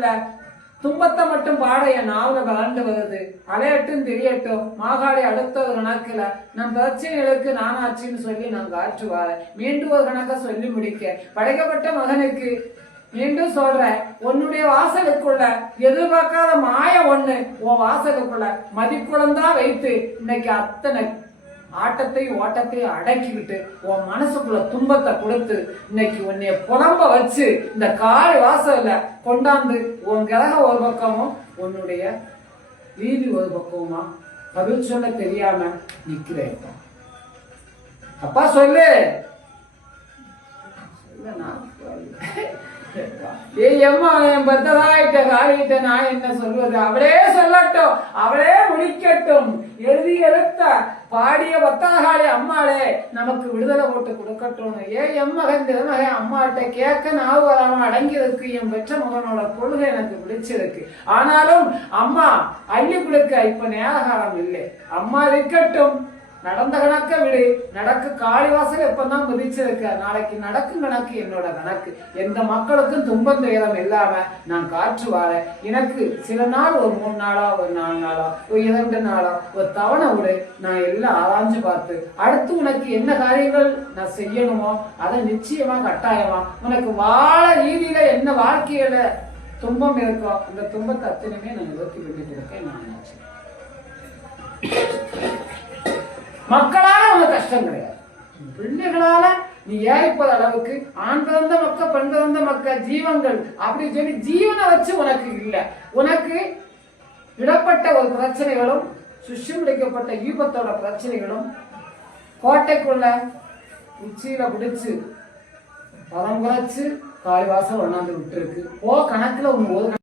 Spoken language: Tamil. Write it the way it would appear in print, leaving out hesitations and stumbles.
உள்ள துன்பத்தை மட்டும் பாட என் நாவல வளர்ந்து வருது. அலையட்டும் தெரியட்டும் மாகாளி அடுத்த ஒரு கணக்குல நம் பிரச்சனைகளுக்கு நானாச்சின்னு சொல்லி நான் காற்றுவார மீண்டும் ஒரு கணக்க சொல்லி முடிக்க படைக்கப்பட்ட மகனுக்கு மீண்டும் சொல்றேன், உன்னுடைய வாசலுக்குள்ள எதிர்பார்க்காத மாய ஒண்ணு உன் வாசலுக்குள்ள மதிக்குழந்தா வைத்து இன்னைக்கு அத்தனை ஆட்டத்தையும் ஓட்டத்தையும் அடக்கிக்கிட்டு உன் மனசுக்குள்ள துன்பத்தை கொடுத்து இன்னைக்கு உன்னைய புலம்ப வச்சு இந்த காலை வாசல்ல கொண்டாந்து உன் கிரக ஒரு பக்கமும் உன்னுடைய வீதி ஒரு பக்கமுமா பதில் சொல்ல தெரியாம நிக்கிறேன். அப்பா சொல்லு. ஏம்மா என் பத்ததாயிட்ட காலிட்ட நான் என்ன சொல்வது? அவளே சொல்லட்டும், அவளே முடிக்கட்டும். எழுதி எடுத்த பாடிய பத்தகாளி அம்மாளே நமக்கு விடுதலை போட்டு கொடுக்கட்டும். என் மகன் திருமகன் அம்மாட்ட கேட்க நான் வராம அடங்கியிருக்கு. என் பெற்ற மகனோட கொள்கை எனக்கு பிடிச்சிருக்கு. ஆனாலும் அம்மா அள்ளி கொடுக்க இப்ப நேர காலம் இல்லை. அம்மா இருக்கட்டும், நடந்த கணக்க விடு. நடக்கு காளிவாசல் எப்பதான் மிதிச்சிருக்க, நாளைக்கு நடக்கும் கணக்கு என்னோட கணக்கு. எந்த மக்களுக்கும் துன்பம் துயரம் இல்லாம நான் காற்றுவார. எனக்கு சில நாள் ஒரு 3 நாளா ஒரு 4 நாளா ஒரு 2 நாளா ஒரு தவணை விடு. நான் எல்லாம் ஆராய்ஞ்சு பார்த்து அடுத்து உனக்கு என்ன காரியங்கள் நான் செய்யணுமோ அதை நிச்சயமா கட்டாயமா உனக்கு வாழ ரீதியில என்ன வாழ்க்கையில துன்பம் இருக்கோ அந்த துன்பத்தை அத்தனையுமே நான் நிவர்த்தி பண்ணி கொடுக்க நான் நினைச்சேன். மக்களால உனக்கு கஷ்டம் கிடையாது. பிள்ளைகளால நீ ஏறிப்பத அளவுக்கு ஆண் பிறந்த மக்க பெண் பிறந்த மக்க ஜீவங்கள் அப்படி சொல்லி ஜீவனை வச்சு உனக்கு இல்லை. உனக்கு விடப்பட்ட ஒரு பிரச்சனைகளும் சுஷம் பிடிக்கப்பட்ட ஈபத்தோட பிரச்சனைகளும் கோட்டைக்குள்ள உச்சியில பிடிச்சு பதம் குறைச்சு காலிவாசல் ஒண்ணாந்து விட்டு இருக்கு. கணக்குல உன் ஒரு